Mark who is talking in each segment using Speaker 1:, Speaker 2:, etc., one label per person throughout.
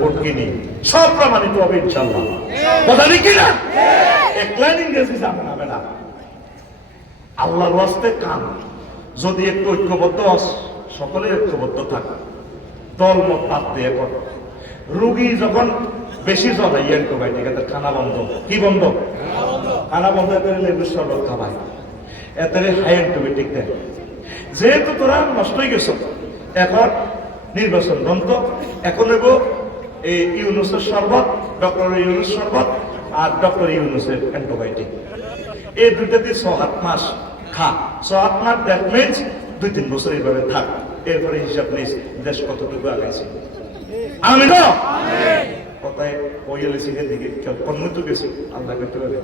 Speaker 1: Vote কিনি সব প্রমাণিত হবে ইনশাল্লাহ কথা কিনা? ইংরেজি না। বেটা আল্লাহর ওয়াস্তে কাম যদি একটু ঐক্যবদ্ধ সকলে ঐক্যবদ্ধ থাকে। দল মত বাদ দিয়ে কর। রুগী যখন বেশি জ্বলে অ্যান্টিবায়োটিক এদের খানা বন্ধ। কি বন্ধ? খানা বন্ধ। লেবুর শরবত খাবায় এদের হাই অ্যান্টিবায়োটিক দেয়। যেহেতু তোরা নষ্ট হয়ে গেছ এখন নির্বাচন বন্ধ। এখন নেব এই ইউনুসের শরবত, ডক্টর ইউনুস শরবত আর ডক্টর ইউনুসের অ্যান্টিবায়োটিক। এই দুইটা দিয়ে ছ আট মাস খা। ছ আট মাস দ্যাট মিনস দুই তিন বছর এইভাবে থাক। এরপরে হিসাব নিস, দেশ কতটুকু আগাইছে। আমি না কথায় ওই এলেছি দিকে কর্ম তো গেছি, আল্লাহ করতে পারে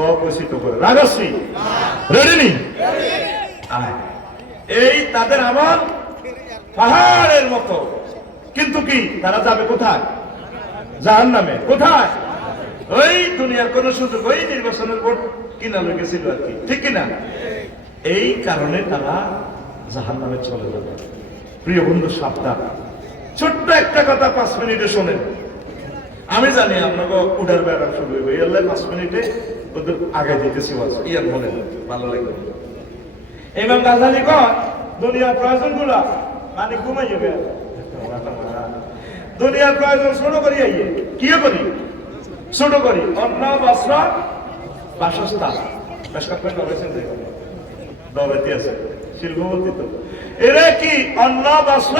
Speaker 1: ও কইছি তো করে রাগাচ্ছি রেডি নি? এই তাদের আমল পাহাড়ের মতো। কিন্তু কি, তারা যাবে কোথায়? জাহান নামে কোথায়? ওই দুনিয়ার কোন সুযোগ, ওই নির্বাচনের ভোট কিনা লেগেছিল আর কি। ঠিক কিনা? এই কারণে তারা জাহান নামে চলে যাবে। প্রিয় বন্ধু, সাবধান। ছোট্ট একটা কথা পাঁচ মিনিটে শোনেন। আমি জানি আপনাকে উডার বেড়া শুরু হইবে। এলে পাঁচ মিনিটে ওদের আগে দিতেছি ইয়ার মনে ভালো লাগবে। ইমাম গাজালি কয়, দুনিয়ার প্রয়োজনগুলা মানে ঘুমাই যাবে দুনিয়ার প্রয়োজন ছোট করি আইয়ে। কি করি? ছোট করি। অন্ন বস্ত্র বাসস্থান। আছে। শিল্পপতি তো। এরা কি? অন্ন বস্ত্র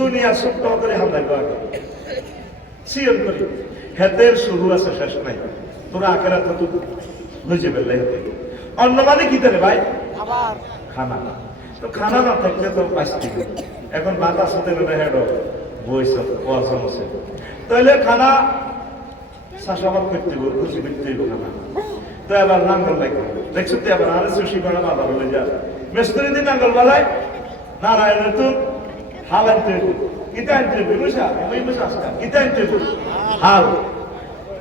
Speaker 1: দুনিয়া করে হামলা করে সিয়ন করি। হেতের শুরু আছে শেষ নাই। তোরা তো বুঝে ফেললে হেতে। অন্য মানে কি দেবে ভাই? খানা। তো খানা না থাকলে তো পাইছি এখন বাতাস হতে গেলে হেড। আছে তাহলে খানা চাষাবাদ করতে করতে খানা। তো এবার নাঙ্গল দেখছ তো এবার আরে সুশি যা। মেস্তরি দিন নাঙ্গল তো হাল আনতে কিতা আনতে বুঝা আমি বুঝা কিতা আনতে হাল।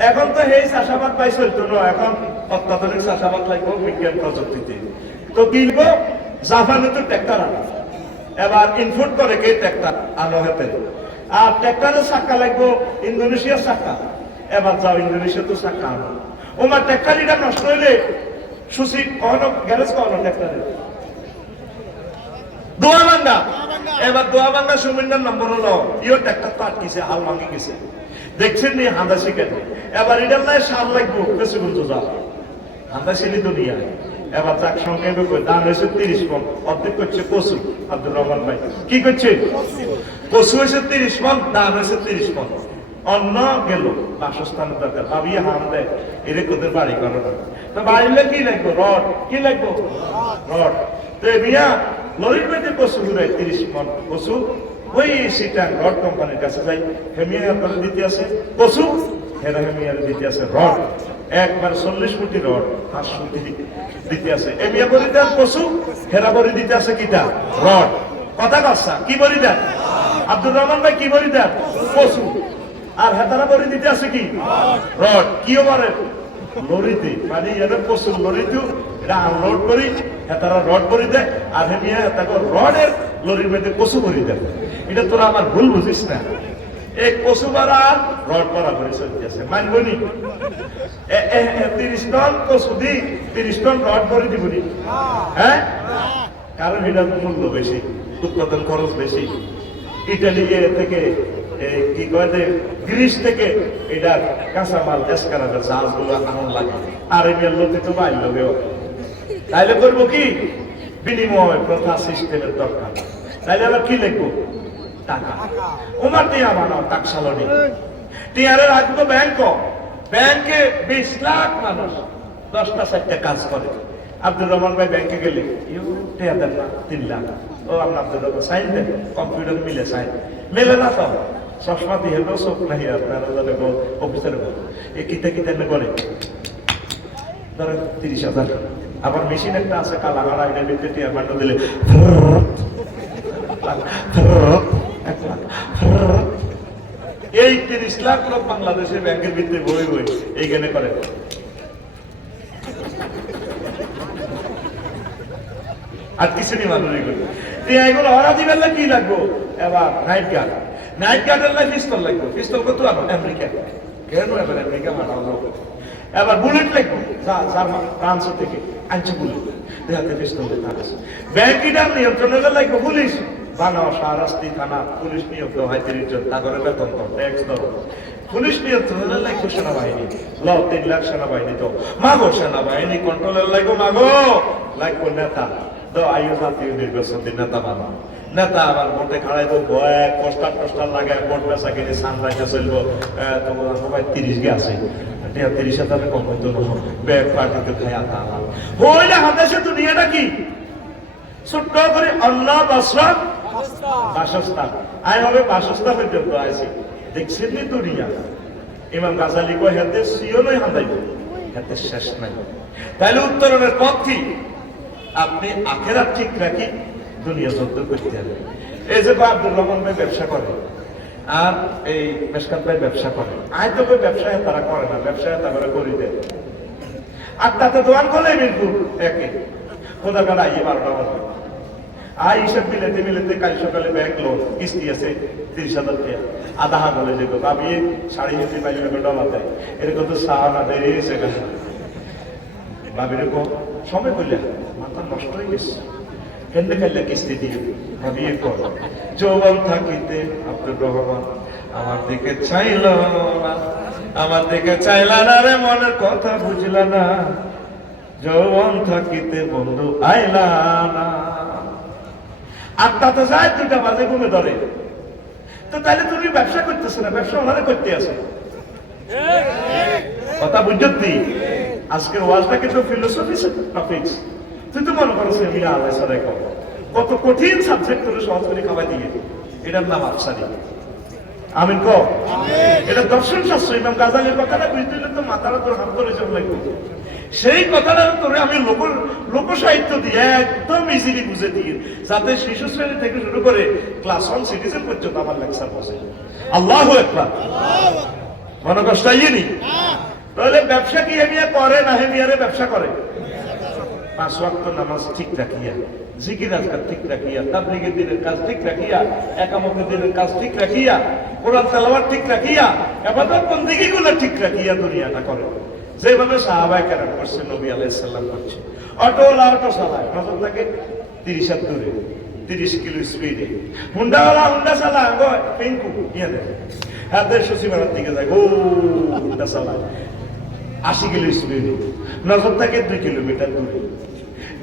Speaker 1: এখন তো এই চাষাবাদ পাই চলতো না, এখন অত্যাধুনিক চাষাবাদ লাগবে বিজ্ঞান প্রযুক্তিতে। তো কিনবো জাপানে তো ট্র্যাক্টর আনে। এবার ইনপুট করে কে ট্র্যাক্টর? আনো হাতে আর ট্র্যাক্টরের চাক্কা লাগবো, ইন্দোনেশিয়ার চাক্কা এবার যাও ইন্দোনেশিয়া তো চাক্কা আনো। ওমার ট্র্যাক্টর নষ্ট হইলে সুশি কখনো, গ্যারেজ কখনো ট্র্যাক্টরে দোয়া বান্দা। এবার দোয়া বান্দা সুমিন্দার নম্বর হলো ইও তো আটকিছে, হাল ভাঙি গেছে। দেখছেন নি হাঁদা শিখেন এবার এটার সার লাগবো বেশি বন্ধু হাঁদা শিলি দুনিয়া এবার তার কই দাম হয়েছে তিরিশ অর্ধেক করছে কচু, আব্দুর রহমান ভাই। কি করছে? কচু হয়েছে তিরিশ মন, দাম হয়েছে তিরিশ মন। অন্য গেল বাসস্থানের দরকার। ভাবি হাম দেয় এরে তোদের বাড়ি করো না। তো বাড়িলে কি লাগবো? রড। কি লাগবো? রড। তো মিয়া লরির পেটে কচু ঘুরায় তিরিশ মন। কচু ওই সিটাং রড কোম্পানির কাছে যাই। হেমিয়া আপনারা দিতে আছে কচু হেরা হেমিয়ার দিতে আছে রড। একবার চল্লিশ কোটি রড পাঁচশো দিতে আছে। এমিয়া বলি দেন কচু হেরা বলি দিতে আছে কিটা? রড। কথা কসা কি বলি দেন? আব্দুর রহমান ভাই, কি বলি দেন? কচু। আর হেতারা বলি দিতে আছে কি? রড। কিও মারে? লরিতে মানে এর কচুর লরিতেও এটা আনলোড করি, হেতারা রড ভরি দেয়, আর হেমিয়া হেতাকে রডের লরির মধ্যে কচু ভরি দেয়। এটা তোরা আমার ভুল বুঝিস না। এই কচু বাড়া রড করা করে চলতেছে মানবনি তিরিশ টন কচু দি, তিরিশ টন রড ভরে দিবনি হ্যাঁ? কারণ এটার মূল্য বেশি, উৎপাদন খরচ বেশি। ইটালি থেকে কি কয় যে, গ্রিস থেকে এটা কাঁচামাল এসকারাদের জাহাজগুলো আনন্দ লাগে। আর এর লোকে তো বাইর লোকে। তাইলে করব কি? বিনিময় প্রথা সিস্টেমের দরকার। তাইলে আবার কি লিখব? টাকা। ওমার টিয়া বানাও টাকশালনি টিয়ারে রাখব ব্যাংক ব্যাংকে বিশ লাখ মানুষ, দশটা চারটে কাজ করে। আব্দুর রহমান ভাই ব্যাংকে গেলে টিয়া দেন না, তিন লাখ। ও আব্দুর সাইন দেন কম্পিউটার মিলে সাইন। মেলে না তো? চশমা দিয়ে তো চোখ নাহি, আপনার অফিসার এ কিতা কিতা করে ধরেন তিরিশ হাজার। আবার মেশিন একটা আছে, কালা কালা এটা ভিতরে টিয়ার মান্ড দিলে এই তিরিশ লাখ লোক বাংলাদেশের ব্যাংকের ভিতরে বই বই, এইখানে করে। আর কিছু নেই মানুষ এগুলো। এগুলো হরা দিবেন না কি লাগবো? এবার নাইট গার্ড নাইট গার্ডের লাই পিস্তল লাগবে। পিস্তল কত আনো? আমেরিকা কেন এবার আমেরিকা মারা এবার বুলেট লাগবে। ফ্রান্স থেকে আনছে বুলেট দেহাতে পিস্তল আছে ব্যাংকিটার লাগবে পুলিশ বানাও শাহরাস্তি থানা পুলিশ নিয়োগ হয় তিরিশ জন। তাগরে বেতন তো ট্যাক্স দাও। পুলিশ নিয়ন্ত্রণে লাগবে সেনাবাহিনী। ল তিন লাখ সেনাবাহিনী তো মাগো, সেনাবাহিনী কন্ট্রোলের লাগবে মাগো। লাগবে নেতা। তো আইও জাতীয় নির্বাচন দিন নেতা বানাও নেতা আবার ভোটে খাড়াই তো ভয় পোস্টার টোস্টার লাগায় ভোট বেচা কিনে সানরাইজে চলবো। তোমার সবাই তিরিশ গে আছে। কম হইতো না। ব্যাগ পার্টিতে খাই আতা হইলে হাতে দুনিয়াটা কি? ছোট্ট করে অল্লাহ বাসরাম। বাসস্থান। আয় হবে বাসস্থান পর্যন্ত দেখছেন নি দুনিয়া? ইমাম গাজালি কয়, হাতে সিও নয় হাঁদাইব হাতে শেষ নাই। তাহলে উত্তরণের পথ কি? আপনি আখেরাত ঠিক রাখি দুনিয়া যুদ্ধ করতে হবে। এই যে আব্দুর রহমান ভাই ব্যবসা করে, আর এই মেশকাত ভাই ব্যবসা করে। আয় তো ব্যবসায় তারা করে না, ব্যবসায় তারা করি দেয় আর তাতে দোয়ান করলে মিরপুর একে। খোদা কাটা আইয়ে বারোটা বাজবে আর হিসাব মিলাতে মিলাতে কাল সকালে ব্যাংক লোন, কিস্তি আছে, তিরিশ হাজার টাকা। আধা হাত বলে যেত আমি সাড়ে হিসেবে পাইলে ডলার দেয় এরকম তো সাহা না বেরিয়ে গেছে এরকম সময় করলে মাথা নষ্ট হয়ে গেছে কেন্দ্রে খাইলে কিস্তি দিয়ে ভাবি কর যৌবন থাকিতে আপনার ভগবান আমার দিকে চাইল না আমার দিকে চাইলা না রে মনের কথা বুঝলা না। যৌবন থাকিতে বন্ধু আইলা না। আটটা তো যায় দুটা বাজে ঘুমে ধরে। তো তাহলে তুমি ব্যবসা করতেছো না ব্যবসা ওনারা করতে আছে? কথা বুঝতি আজকের ওয়াজটা কিন্তু ফিলোসফি টপিকস তুই তো মনে করো আমি আল্লাহ সাদাই কর কত কঠিন সাবজেক্ট তোর সহজ করে খাওয়াই দিয়ে। এটার নাম আফসারি। আমি ক? এটা দর্শন শাস্ত্র ইমাম গাজালের কথাটা বুঝতে তো মাথাটা তোর হাত ধরে লাগবে। সেই কথাটা তোরে আমি লোক লোক সাহিত্য দিয়ে একদম ইজিলি বুঝে দিয়ে যাতে শিশু শ্রেণি থেকে শুরু করে ক্লাস ওয়ান সিটিজেন পর্যন্ত আমার লেকচার বসে। আল্লাহ একবার মনে কষ্ট আইনি তাহলে ব্যবসা কি হেমিয়া করে না হেমিয়ারে ব্যবসা করে? পাঁচ ওয়াক্ত নামাজ ঠিক রাখিয়া, জিকির আজকার ঠিক রাখিয়া, তাবলিগের দিনের কাজ ঠিক রাখিয়া, একামতের দিনের কাজ ঠিক রাখিয়া, কোরআন তেলাওয়াত ঠিক রাখিয়া এবাদত বন্দিগি গুলো ঠিক রাখিয়া দুনিয়াটা করে। যেভাবে সাহাবাই কেরাম করছে, নবী আলাইসাল্লাম করছে। অটোওয়ালা অটো চালায়, নজর থাকে তিরিশ হাত দূরে, তিরিশ কিলো স্পিডে। হুন্ডাওয়ালা হুন্ডা চালায় গো পিঙ্কু ইয়ে দেয়। হ্যাঁ দেড়শো সীমানার দিকে যায়, গো, হুন্ডা চালায়। আশি কিলো স্পিডে, নজর থাকে দুই কিলোমিটার দূরে।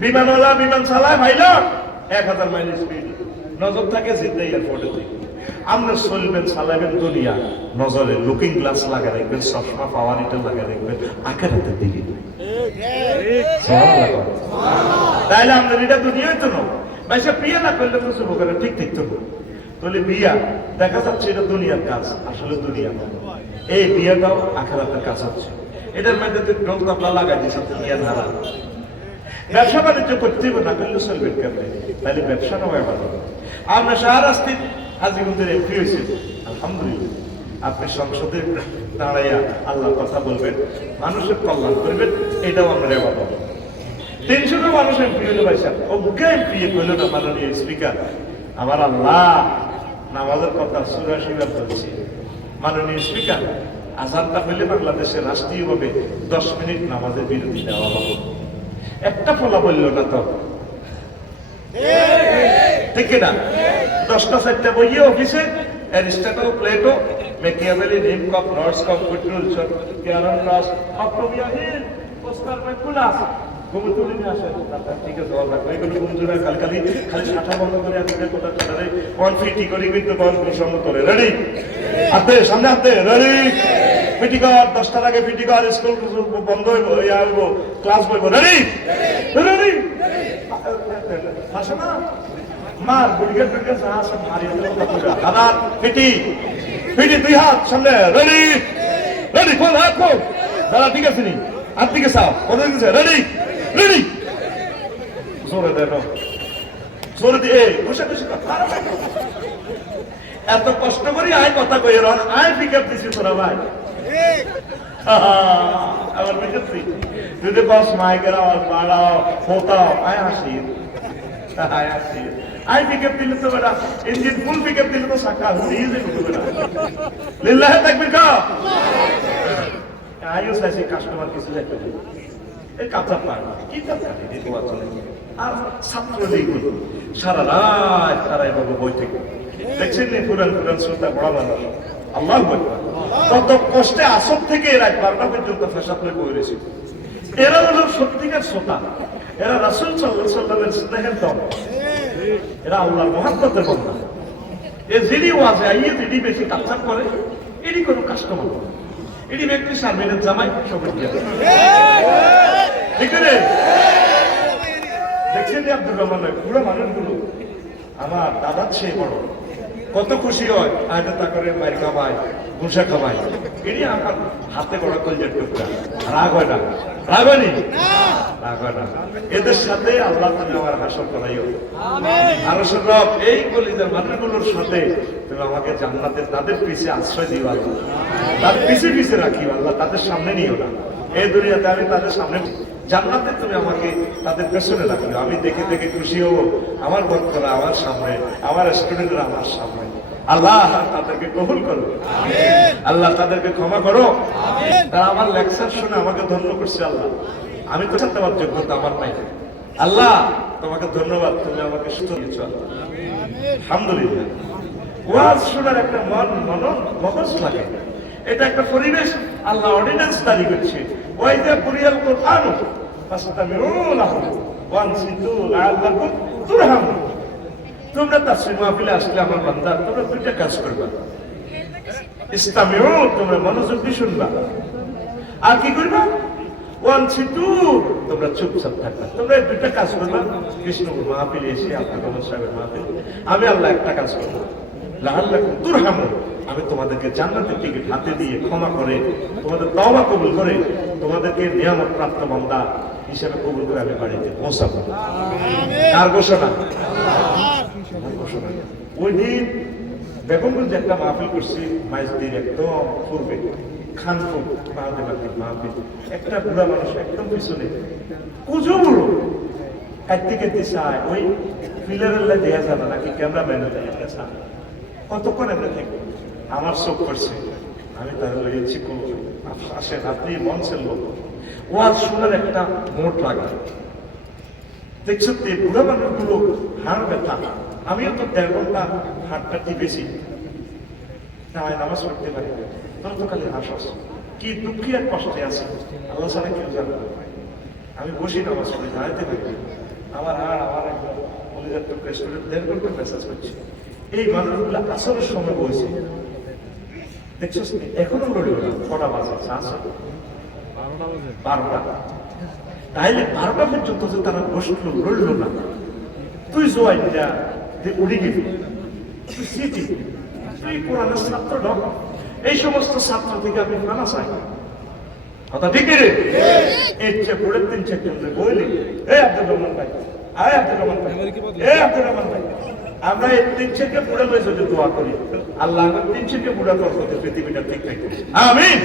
Speaker 1: বিমানওয়ালা বিমান চালায় ভাইল এক হাজার মাইল স্পিড নজর থাকে জিদ্দা এয়ারপোর্টে আমরা চলবেন চালাবেন দুনিয়া। নজরে লুকিং গ্লাস লাগা রাখবেন চশমা পাওয়ার এটা লাগা রাখবেন আকারাতের দিকে তাইলে আমাদের এটা দুনিয়ায় তো নয়। বিয়ে না করলে তো যুবকেরা ঠিক ঠিক তো তাহলে বিয়া দেখা যাচ্ছে এটা দুনিয়ার কাজ আসলে দুনিয়া না। এই বিয়েটাও আখারাতের কাজ হচ্ছে। এটার মধ্যে তো ডোক তাপলা লাগাই দিয়েছে দুনিয়ার ধারা ব্যবসা বাণিজ্য করতে হবে, না করলে চলবে কেমনে? তাহলে ব্যবসা নয় ভালো। আমরা শাহরাস্তি হাজিগঞ্জের এমপি হয়েছে। আলহামদুলিল্লাহ। আপনি সংসদে দাঁড়াইয়া আল্লাহ কথা বলবেন, মানুষের কল্যাণ করবেন, এটাও আমরা তিনশো মানুষ এমপি হইল ভাই সাহেব অজ্ঞা এমপি হইল না, মাননীয় স্পিকার। আমার আল্লাহ, নামাজের কথা চুরাশি বার বলছি। মাননীয় স্পিকার, আজানটা হইলে বাংলাদেশে রাষ্ট্রীয়ভাবে দশ মিনিট নামাজের বিরতি দেওয়া হবে। একটা ফলা বলল না তো? ঠিক না দশটা চারটা বইয়ে অফিসে অ্যারিস্টাটো প্লেটো মেকিয়াভেলি নিম কপ নর্স কপ কুটরুল চট কেয়ারন ক্রস অক্টোবিয়া হিল পোস্টার আসে ঠিক আছে খালি খালি খালি শাখা বন্ধ করে কোটা করে, কিন্তু বল সম্মত করে। রেডি হাতে সামনে হাতে রেডি পিটি কর, দশটার আগে পিটি স্কুল বন্ধ হইব, ইয়া হইব, ক্লাস হইব রেডি রেডি মার দিল দাদা, পিটি। পিটি, দুই হাত, সামনে। রেডি রেডি খোল হাত খোল দাদা, ঠিক আছে নি? হাত দিকে সাও কত দিছে? রেডি রেডি জোরে জোরে বসে বসে এত কষ্ট করি আয় কথা কই, রন। আয় পিক আপ দিছি তোরা, ভাই। আবার বুঝেছি যদি বস মাইকের আওয়াজ বাড়াও হতাও আয় হাসি আয় হাসি আই পিকআপ দিলে তো বেটা ইঞ্জিন ফুল পিকআপ দিলে তো সাকা হুড়িয়ে যাবে তো বেটা লিল্লাহে তাকবীর কা? আইও সাইছে কাস্টমার কিছু দেখতে এই কাঁচা পার কি কাঁচা? তোমার জন্য আর ছাত্র লিগুল সারা রাত তারাই বাবু বই থেকে। দেখছেন পুরান পুরান শ্রোতা বড় মানুষ? আল্লাহ কত কষ্টে আসর থেকে রাত বারোটা পর্যন্ত বই রয়েছে এরা হলো সত্যিকার শ্রোতা। এরা রাসুল সাল্লাহ সাল্লামের স্নেহের দল। এরা আল্লাহর মহাব্বতের বন্ধা। এ যিনি ওয়াজে আইয়ে যিনি বেশি কাপচাপ করে এটি কোনো কাস্টমার এটি ব্যক্তি সার্ভিনের জামাই সবুজ ঠিক আছে? দেখছেন আব্দুর রহমান পুরো মানুষগুলো, আমার দাদার চেয়ে বড়। কত খুশি হয়। আয়টা তা করে বাইর খাবাই গুসা খাবাই। এটি আমার হাতে বড় কলজের টুকরা। রাগ হয় না। রাগ হয়নি? রাগ হয় না। এদের সাথে আল্লাহ তুমি আমার হাসর করাইও। আরও রব এই কলিদের মানুষগুলোর সাথে তুমি আমাকে জান্নাতে তাদের পিছে আশ্রয় দিও আল্লাহ। তাদের পিছে পিছে রাখিও আল্লাহ তাদের সামনে নিও না। এই দুনিয়াতে আমি তাদের সামনে জান্নাতে তুমি আমাকে তাদের পেছনে রাখিও আমি দেখে দেখে খুশি হব। আমার ভক্তরা আমার সামনে আমার স্টুডেন্টরা আমার সামনে। আল্লাহ তাদেরকে কবুল করো। আল্লাহ তাদেরকে ক্ষমা করো। তারা আমার লেকচার শুনে আমাকে ধন্য করছে আল্লাহ। আমি তো পারার যোগ্যতা আমার নাই। আল্লাহ তোমাকে ধন্যবাদ। তুমি আমাকে সুস্থ দিয়েছ আল্লাহ। আলহামদুলিল্লাহ। ওয়াজ শোনার একটা মন মনন মগজ লাগে। এটা একটা পরিবেশ আল্লাহ অর্ডিন্যান্স জারি করছে। ওই যে পুরিয়াল কোরআন তোমরা তাফসীর মাহফিলে আসলে আমার বান্দা, তোমরা দুইটা কাজ করবা। ইসলামেও তোমরা মনোযোগ দিয়ে শুনবা। আর কি করবা? ওয়ান সিটু তোমরা চুপচাপ থাকবা। তোমরা দুইটা কাজ করবা। কৃষ্ণ মাহফিলে এসে রহমান সাহেবের মাহফিল আমি আল্লাহ একটা কাজ করব। লাহাল্লাকুম তুরহামুন। আমি তোমাদেরকে জান্নাতের টিকিট হাতে দিয়ে ক্ষমা করে তোমাদের তওবা কবুল করে তোমাদেরকে নিয়ামত প্রাপ্ত বান্দা হিসেবে কবুল করে আমি বাড়িতে পৌঁছাবো। কার ঘোষণা? ঘোষণা। ওই দিন বেগমগঞ্জ একটা মাহফিল করছি মাইজদির একদম পূর্বে খানপুর মাহফিল একটা বুড়া মানুষ একদম পিছনে কুজো বুড়ো কাটতে কাটতে চায় ওই ফিলারের দেয়া যাবে নাকি ক্যামেরাম্যানের চায় কতক্ষণ এমনি থাকব? আমার চোখ করছে আমি তাহলে লইয়েছি আসেন আপনি মঞ্চের লোক। ও আর শোনার একটা মোট লাগা দেখছ তো, বুড়া মানুষগুলো হাড় ব্যথা। আমিও তো দেড় ঘণ্টা হাড়টা টিপেছি না নামাজ পড়তে পারি তোর তো খালি হাসাস। কি দুঃখী আর কষ্টে আছে। আল্লাহ সারা কেউ জানে। আমি বসি নামাজ পড়ে দাঁড়াতে পারি আমার হাড় আমার একদম কলিজার দেড় ঘণ্টা মেসেজ করছে। এই মানুষগুলো আসরের সময় বলছে দেখছ এখনও লড়িও না ছটা বাজে বারোটা তাইলে বারোটা পর্যন্ত যে তারা বসল লড়লো না। তুই জোয়াইটা যে উড়ে গেলি তুই স্মৃতি তুই কোরআনের ছাত্র নয় এই সমস্ত ছাত্র থেকে আমি মানা চাই। কথা ঠিক রে এর চেয়ে পড়ে তিন চার জন বইলি এই আব্দুল রহমান ভাই আয় আব্দুল রহমান ভাই এই আব্দুল রহমান ভাই। আমরা এই তিন চারকে বুড়ে লইছে যে দোয়া করি। আল্লাহ আমার তিন চারকে বুড়া করতে পৃথিবীটা ঠিক রাখি। আমিন।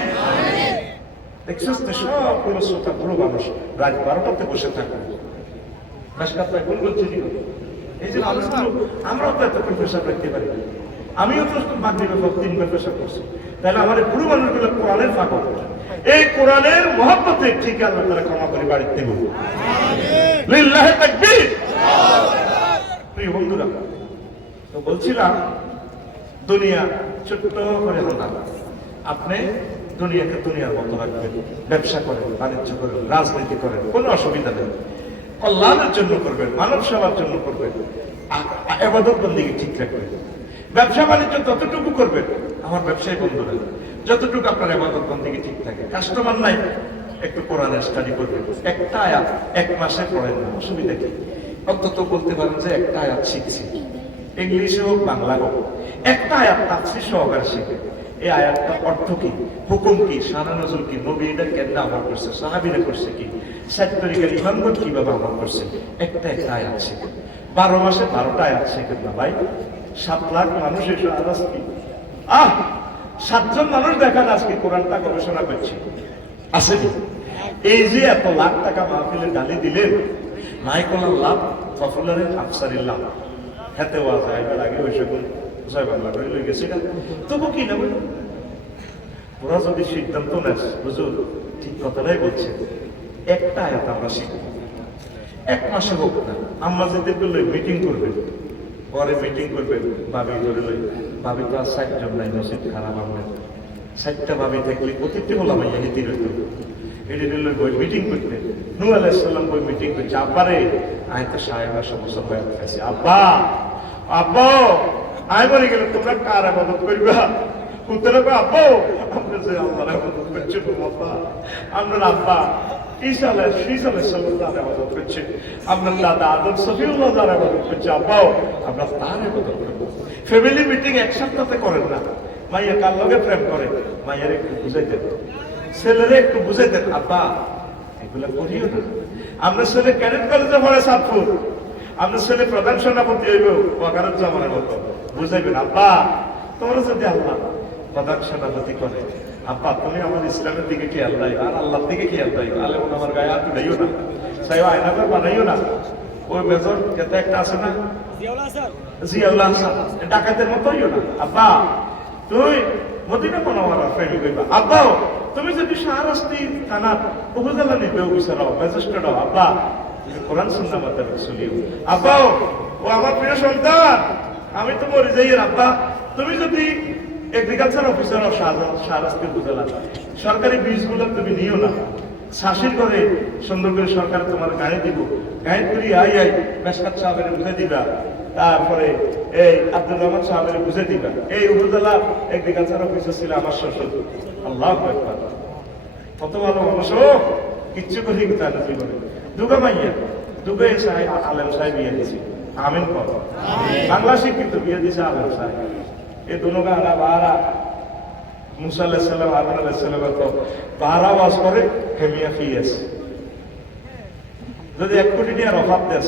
Speaker 1: দেখছিস তো সবগুলো শ্রোতা বুড়ো মানুষ রাত বারোটাতে বসে থাকবে গোল গোল এই যে মানুষগুলো আমরাও তো এতক্ষণ পেশাব রাখতে পারি। আমিও তো পর তিনবার করছি। তাহলে আমাদের বুড়ো মানুষগুলো কোরআনের পাগল। এই কোরআনের মহব্বতে ঠিক আল্লাহ তারা ক্ষমা করে বাড়িতে দেব লিল্লাহে তাকবীর। প্রিয় বন্ধুরা তো বলছিলাম, দুনিয়া ছোট্ট করে হতা আপনি দুনিয়াকে দুনিয়ার মতো রাখবেন, ব্যবসা করেন, বাণিজ্য করেন, রাজনীতি করেন, কোনো অসুবিধা নেই। কল্যাণের জন্য করবেন, মানব সেবার জন্য করবেন এবাদত বন্দিকে ঠিক রাখবেন। ব্যবসা বাণিজ্য ততটুকু করবেন, আমার ব্যবসায়ী বন্ধুরা যতটুকু আপনার এবাদত বন্দিকে ঠিক থাকে। কাস্টমার নাই, একটু কোরআনের স্টাডি করবেন। একটা আয়াত এক মাসে পড়েন না অসুবিধা কি? অন্তত বলতে পারেন যে একটা আয়াত শিখছি। ইংলিশে হোক, বাংলা হোক, একটা আয়াত তাফসির সহকারে শিখে। এই আয়াতটার অর্থ কি? হুকুম কি? সারা নজর কি? নবী এটা কেন আমল করছে? সাহাবিরা করছে কি? সাত তরিকার ইমামগণ কীভাবে আমল করছে? একটা একটা আয়াত শিখে। বারো মাসে বারোটা আয়াত শেখেন না ভাই? সাত লাখ মানুষ এসে আজ কি? আহ! সাতজন মানুষ দেখান আজকে কোরআনটা গবেষণা করছে? আসেনি এই যে এত লাখ টাকা মাহফিলে গালি দিলেন কোন লাভ? ফফলারের আফসারিল্লাহ হাতে ওয়াজ আইবার আগে ওই সকল জয় বাংলা করে লই গেছে। গা। তবু কি না বলুন? ওরা যদি সিদ্ধান্ত নেস হুজুর, ঠিক কথাটাই বলছে, একটা আয়াত আমরা শিখব। এক মাসে হোক না, আম্মা যেতে করলে মিটিং করবে পরে মিটিং করবে ভাবি ধরে লই ভাবি তো আর ষাটজন নাই নসিব খারাপ আমাদের ষাটটা ভাবি থাকলে প্রতিটি হলাম এই হিতি এটি বই মিটিং করতে। নু আলাইসাল্লাম বই মিটিং করছে। আব্বারে, আয় তো সমস্ত হয়ে খাইছে আব্বা আব্বা, আয় বলে গেলে তোমরা কার আবাদত করবা? উত্তরে আব্বা, আমরা যে আল্লাহর আবাদত করছি আব্বা। আমরা আব্বা আপনার দাদা ফ্যামিলি মিটিং এক সপ্তাহে করেন না। মাইয়া কার লগে প্রেম করে? মাইয়ার একটু বুঝাইতেন ছেলেরে একটু বুঝাইতেন আব্বা এগুলো করিও না। আমরা ছেলে ক্যাডেট কলেজে পড়ে সাতপুর। আমরা ছেলে প্রধান সেনাপতি হইব ওয়াকারত জামানের মতো। বুঝাইবেন আব্বা তোমরা যদি আল্লাহ প্রধান সেনাপতি করে আব্বা তুমি আমার ইসলামের দিকে কি আল্লাহ আর আল্লাহর দিকে কি আল্লাহ আলে আমার গায়ে হাত উঠাইও না। সাই আয়না করে বানাইও না। ওই মেজর কেতে একটা আছে না? জিয়াউল্লাহ ডাকাতের মতো না। আব্বা তুই মদিনা মনোয়ারা ফেমি কইবা আব্বাও তুমি যদি শাহরাস্তি থানার উপজেলা নিবে অফিসার হও ম্যাজিস্ট্রেট হও আব্বা কোরআন, সুন্নাহ মাতে চলিও আব্বাও ও আমার প্রিয় সন্তান, আমি তো মরে যাই আব্বা, তুমি যদি এগ্রিকালচার অফিসার শাহরাস্তি উপজেলা, সরকারি বীজগুলো তুমি নিও না। শাসির করে সুন্দর করে সরকার তোমার গাড়ি দিব। গাড়ি করি আই আই, মেসকাত সাহেবের বুঝে দিবা। তারপরে এই আব্দুর রহমান সাহেবের বুঝে দিবা। এই উপজেলা এগ্রিকালচার অফিসার ছিল আমার শ্বশুর। আল্লাহ কত ভালো মানুষ কিচ্ছু করি আনা জীবনে। দুগা মাইয়া দুগা সাহেব আলেম সাহেব বিয়ে দিছি। আমিন কর বাংলা শিক্ষিত বিয়ে দিছে আলেম সাহেব। এই দুনুগা আনা বাহারা মুসা আলাইসাল্লাম আদম আলাইসাল্লাম তো বাহারা ওয়াজ করে হেমিয়া ফিয়েস। যদি এক কোটি টাকার অভাব দেশ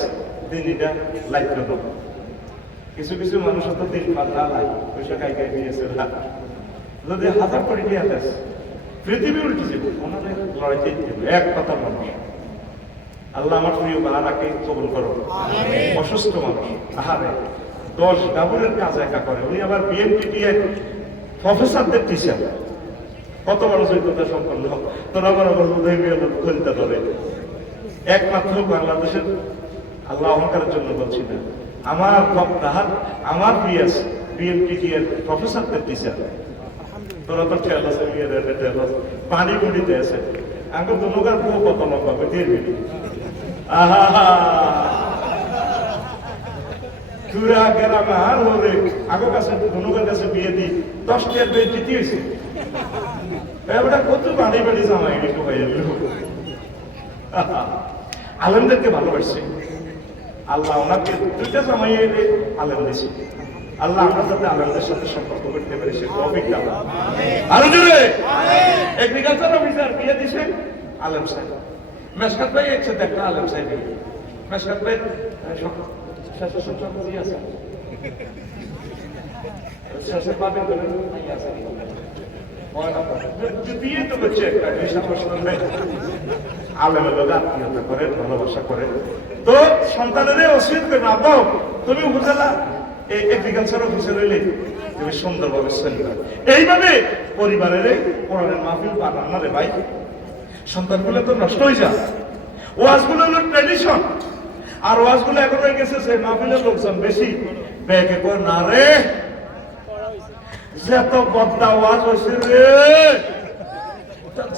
Speaker 1: দিন এটা লাইট কিছু কিছু মানুষ তো দিন পাল্লা লাই পয়সা খাই খাই দিয়েছে না। যদি হাজার কোটি টাকা দেশ পৃথিবী উল্টে যাবে ওনাদের লড়াইতে যাবে এক কথা মানুষ। আল্লাহ আমার প্রিয় বাহারাকে কবুল করো। অসুস্থ মানুষ আহারে দশ ডাবরের কাজ একা করে। উনি আবার বিএনপি প্রফেসরদের টিচার কত বড় যোগ্যতা সম্পন্ন। তোরা আবার আবার উদয় বিয়ে খুলতে পারে একমাত্র বাংলাদেশের আল্লাহ অহংকারের জন্য বলছি না। আমার তাহার আমার পিএস বিএনপি প্রফেসরদের টিচার তোরা খেয়াল আছে দেবে খেয়াল আছে, পানি মুড়িতে আছে। কত লম্বা আহা চুরা গ্রামে আর হলে আগো কাছে কাছে বিয়ে দি, দশ টিয়ার বিয়ে দিতে হয়েছে। এবার কত বাড়ি বাড়ি জামাই একটু হয়ে গেল আলেমদেরকে ভালোবাসছে আল্লাহ ওনাকে দুইটা জামাই এনে আলেম দিয়েছে। আল্লাহ আমরা যাতে সাথে সম্পর্ক করতে পারি, সে টপিক আরও জোরে! এগ্রিকালচার অফিসার বিয়ে দিছে আলেম সাহেব। মেসকাত ভাই একটা আলেম সাহেব মেসকাত ভাই ভালোবাসা করে। তো সন্তানের অসুবিধ করবে আব্বাও, তুমি উপজেলা এই এগ্রিকালচার অফিসার তুমি সুন্দরভাবে চলবে এইভাবে পরিবারের কোরআনের মাহফিল বানান না রে ভাই। সন্তানগুলো তো নষ্ট হয়ে যায়। ওয়াজগুলো হলো ট্র্যাডিশন আর ওয়াজগুলো এখন হয়ে গেছে যে মাহফিলের লোকজন বেশি ব্যাগে কর না রে, যত বদ্দা ওয়াজ হয়েছে রে,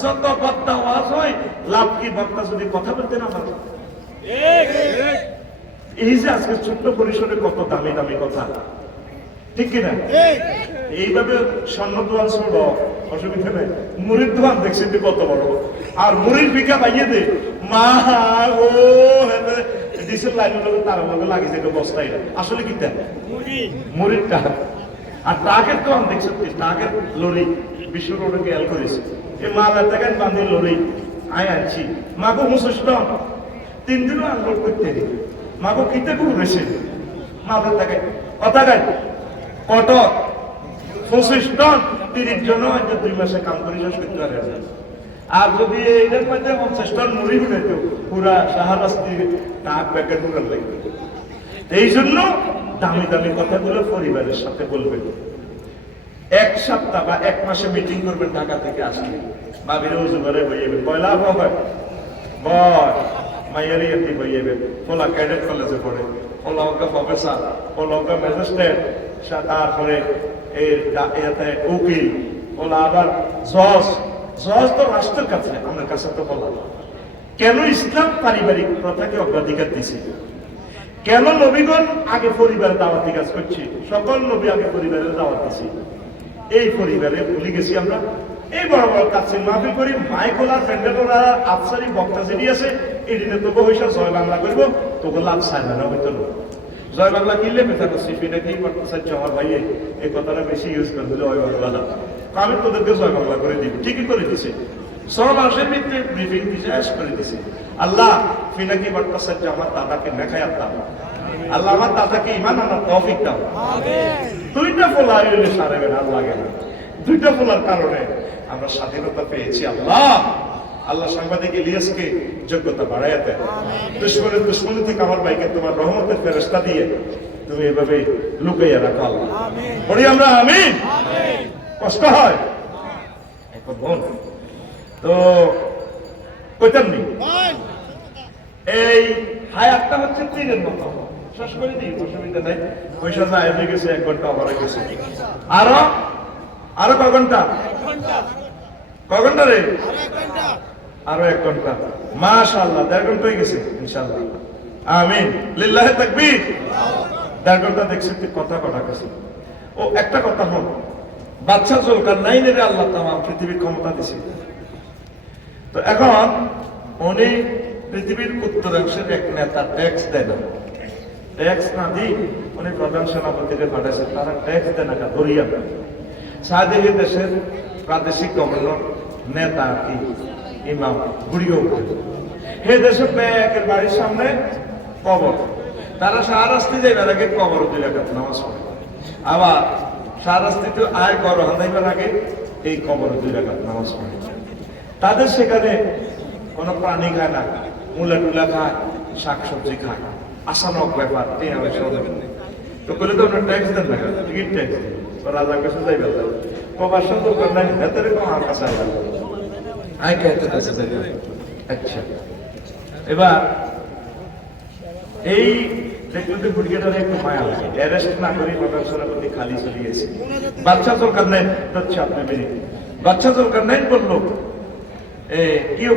Speaker 1: যত বদ্দা ওয়াজ হয়, লাভ কি বক্তা যদি কথা বলতে না পারে? এই যে আজকে ছোট্ট পরিসরে কত দামি দামি কথা। ঠিক কিনা? এইভাবে স্বর্ণ দোয়ান ছোট অসুবিধা নেই। মুড়ির দোয়ান দেখছেন কত বড়। আর মুড়ির বিকা পাইয়ে দে। মা ও ডিসেল লাইনের লোক তার লগে লাগে যে বস্তায়। আসলে কি দেন মুড়ির টাকা আর ট্রাকের দোকান দেখছেন কি? ট্রাকের লরি। বিশ্ব রোডে গেল করেছে। এই মা বেতাগান বান্ধে লরি? আয় আনছি। মাগো মুসুস্টন তিন দিনও আনলোড করতে মাগো কিতে ঘুরেছে মা বেতাগান কথা পঁচিশ টন, তিরিশ জন হয়তো দুই মাসে কাম করে আর যদি এইটার মধ্যে পঞ্চাশ টন মুড়ি পুরা সাহারাস্তি প্যাকেট লাগবে। এই জন্য দামি দামি কথাগুলো পরিবারের সাথে বলবেন। এক সপ্তাহ বা এক মাসে মিটিং করবেন ঢাকা থেকে আসলে। ভাবিরে উজু করে বইয়েবেন পয়লা হয় বয়। মাইয়ার ইয়াতি বইয়েবেন পোলা ক্যাডেট কলেজে পড়ে পোলা অঙ্কা প্রফেসর পোলা অঙ্কা ম্যাজিস্ট্রেট তারপরে এই ইয়াতে উকিল পোলা আবার জজ। জজ তো রাষ্ট্রের কাছে, আমার কাছে তো বলা কেন ইসলাম পারিবারিক প্রথাকে অগ্রাধিকার দিছে? কেন নবীগণ আগে পরিবারের দাওয়াতি কাজ করছি? সকল নবী আগে পরিবারের দাওয়াত দিছি। এই পরিবারে ভুলে গেছি আমরা। এই বড় বড় কাছে মাহফিল করি মাইকোলার প্যান্ডেলোরা আফসারি, বক্তা যিনি আছে এই দিনে তো বহিষা জয় বাংলা করব তোকে লাভ না হইতো না। জয় বাংলা কিনলে করছি করতে আমার ভাইয়ে এই কথাটা বেশি ইউজ করে দিলে বাংলা আমি তোদেরকে জয় বাংলা করে দিব ঠিকই করে দিছে। সব মাসের ভিত্তিতে ব্রিফিং দিছে করে দিছে। আল্লাহ ফিনাকি আমার দাদাকে দেখাই আল্লাহ আমার দাদাকে ইমান আনার তৌফিক দাও। দুইটা ফোলা হইলে সারে বেড়ার লাগে না। দুইটা ফোলার কারণে আমরা স্বাধীনতা পেয়েছি আল্লাহ। আল্লাহ সাংবাদিক ইলিয়াসকে যোগ্যতা বাড়াইয়া দেয় দুশ্মনের দুশ্মনী থেকে আমার ভাইকে তোমার রহমতের ফেরস্তা দিয়ে তুমি এভাবে লুকাইয়া রাখো আল্লাহ। পড়ি আমরা আমি কষ্ট হয়। তো কইতাম নি? এই হায়াতটা হচ্ছে ট্রেনের মতো। শেষ করে দিই অসুবিধা নাই। পয়সা যায় গেছে এক ঘণ্টা আবার গেছে। আরও? আরও ক ঘণ্টা? ক ঘণ্টা রে? আরও এক ঘণ্টা। মাশাআল্লাহ, দেড় ঘণ্টা হয়ে গেছে, ইনশাআল্লাহ। আমিন। লিল্লাহি তাকবীর। দেড় ঘণ্টা দেখছি, তুই কথা কথা গেছে ও, একটা কথা হল বাচ্চা জলকার নাই রে আল্লাহ তামাম পৃথিবীর ক্ষমতা দিছে। তো এখন উনি পৃথিবীর উত্তরাংশের এক নেতা ট্যাক্স দেয় না। ট্যাক্স না দিই, উনি প্রধান সেনাপতিকে পাঠাইছে। তারা ট্যাক্স দেয় না ধরিয়া সাহায্যে দেশের প্রাদেশিক গভর্নর নেতা আর কি। ইমাম বুড়িও হে দেশে একের বাড়ির সামনে কবর। তারা সারাস্তি যাইবার আগে কবর রাখাত নামাজ পড়ে। আবার সারাস্তিতে আয় কর, হাঁদাইবার আগে এই কবর দুই রাখাত নামাজ পড়ে। তাদের সেখানে কোনো প্রাণী খায় না, মূলা টুলা খায় শাক সবজি খায়। আসানক ব্যাপার, এই হবে তো বলে তো আমরা ট্যাক্স দেন না টিকিট ট্যাক্স তো রাজার কাছে গেল প্রবাসন তো করেন ভেতরে কম আমার কাছে আচ্ছা। বাচ্চা বাচ্চা বলল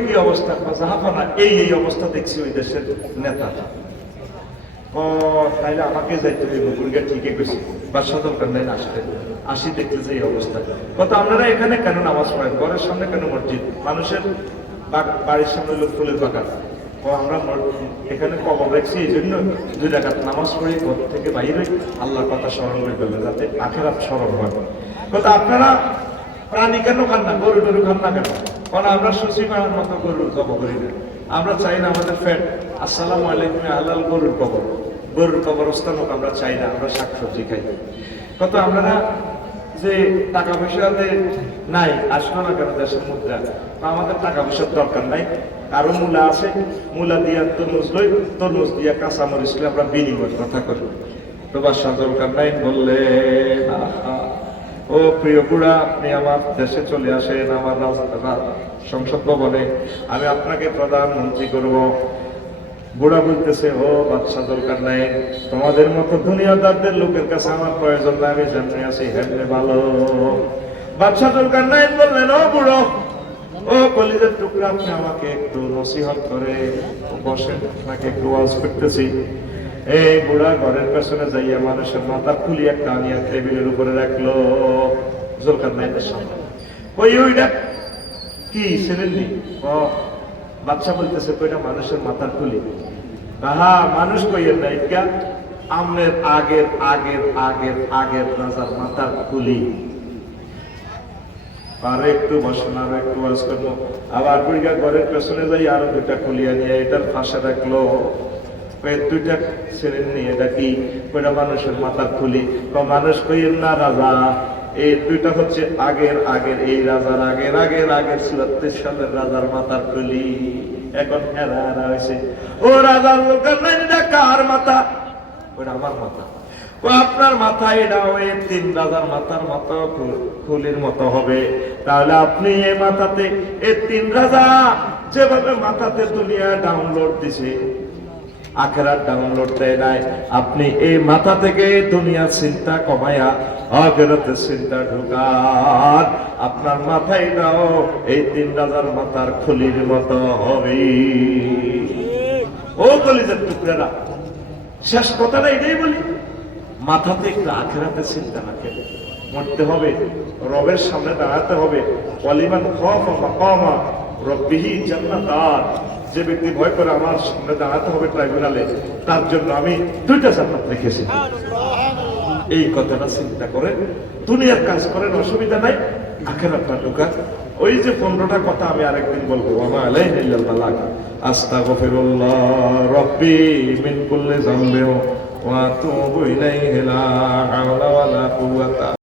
Speaker 1: কি অবস্থা? এই এই অবস্থা দেখছি ওই দেশের নেতা। আমাকে যাইতে ঠিকই কইছি। বাদশা দরকার আসতে। আসি অবস্থা। কত আপনারা এখানে কেন নামাজ পড়েন? ঘরের সামনে কেন মসজিদ? মানুষের বাড়ির সামনে লোক ফুলের বাগান। আমরা এখানে কবর রাখছি, এই জন্য দুই রাকাত নামাজ পড়ে, ঘর থেকে বাইরে আল্লাহর কথা স্মরণ করে ফেলবে, যাতে আখেরাত স্মরণ হয়। কত আপনারা প্রাণী কেন খান না গরু টরু খান না কেন? কারণ আমরা সুসীমার মতো গরু জব করি না। আমরা চাই না আমাদের ফ্যাট আসসালামু আলাইকুম হালাল গরুর কবর। গরুর কবরস্থান হোক, আমরা চাই না, আমরা শাকসবজি খাই। কত আমরা যে টাকা পয়সাতে নাই, আসলো না কেন দেশের মুদ্রা? আমাদের টাকা পয়সার দরকার নাই। কারও মূলা আছে, মূলা দিয়া তরমুজ লই, তরমুজ দিয়া কাঁচা মরিচ লই আমরা বিনিময় কথা করি। তো বাসা দরকার নাই বললে ও প্রিয় বুড়া, আপনি আমার দেশে চলে আসেন, আমার রাজ- রা- সংসদ ভবনে আমি আপনাকে প্রধানমন্ত্রী করব। বুড়া বলতেছে, ও বাচ্চা দরকার নাই। তোমাদের মতো দুনিয়াদারদের লোকের কাছে আমার প্রয়োজন নাই, আমি যেমনি আছি হেমনে ভালো। বাচ্চা দরকার নাই। বললেন, ও বুড়ো, ও কলিদের টুকরা, আপনি আমাকে একটু নসিহত করে বসেন, আপনাকে একটু ওয়াজ করতেছি। এই বুড়া ঘরের পেছনে যাইয়া মানুষের মাথা খুলি একটা টেবিলের উপরে রাখল। জোরকার নাইনের সামনে। ওই ওইটা কি নেই ও বাচ্চা বলতেছে কইটা মানুষের মাথার খুলি আহা মানুষ কইয়ের না আমনের আগের আগের আগের আগের রাজার মাথার একটু একটু করব। আবার বুড়িগা ঘরের পেছনে যাই, আরও দুইটা খুলিয়া নিয়ে এটার ফাঁসে রাখল। দুইটা ছেড়ে নিয়ে এটা কি? কইটা মানুষের মাথার খুলি মানুষ কইয়ের না রাজা? এই দুইটা হচ্ছে আগের আগের, এই রাজার আগের আগের আগের চুয়াত্তর সালের রাজার মাথার খুলি এখন হেরা হেরা হয়েছে। ও রাজার লোকের কার মাথা ওটা আমার মাথা ও আপনার মাথায় এটা ওই তিন রাজার মাথার মতো ফুলের মতো হবে। তাহলে আপনি এই মাথাতে এই তিন রাজা যেভাবে মাথাতে দুনিয়া ডাউনলোড দিছে আখেরাত ডাউনলোড দেয় নাই। আপনি এই মাথা থেকে দুনিয়ার চিন্তা কমায়া আখেরাতের চিন্তা ঢুকান। আপনার মাথায় দাও এই তিন রাজার মাথার খুলির মতো হবে। ও কলিজার টুকরারা, শেষ কথাটা এটাই বলি। মাথাতে একটু আখেরাতে চিন্তা রাখেন মরতে হবে, রবের সামনে দাঁড়াতে হবে। অলিমান খফ মাকামা, রব্বিহি জান্নাতার যে ব্যক্তি ভয় করে আমার সামনে দাঁড়াতে হবে ট্রাইব্যুনালে, তার জন্য আমি দুইটা জান্নাত রেখেছি এই কথাটা চিন্তা করেন দুনিয়ার কাজ করেন, অসুবিধা নাই, আখেরাতটা ঢোকান। ওই যে পনেরোটা কথা আমি আরেকদিন বলব আমা আলাইহি ইল্লাল বালাগ আস্তাগফিরুল্লাহ রব্বি মিন কুল্লি যামবিন, ওয়া আতুবু ইলাইহি লা হাওলা ওয়ালা কুওয়াতা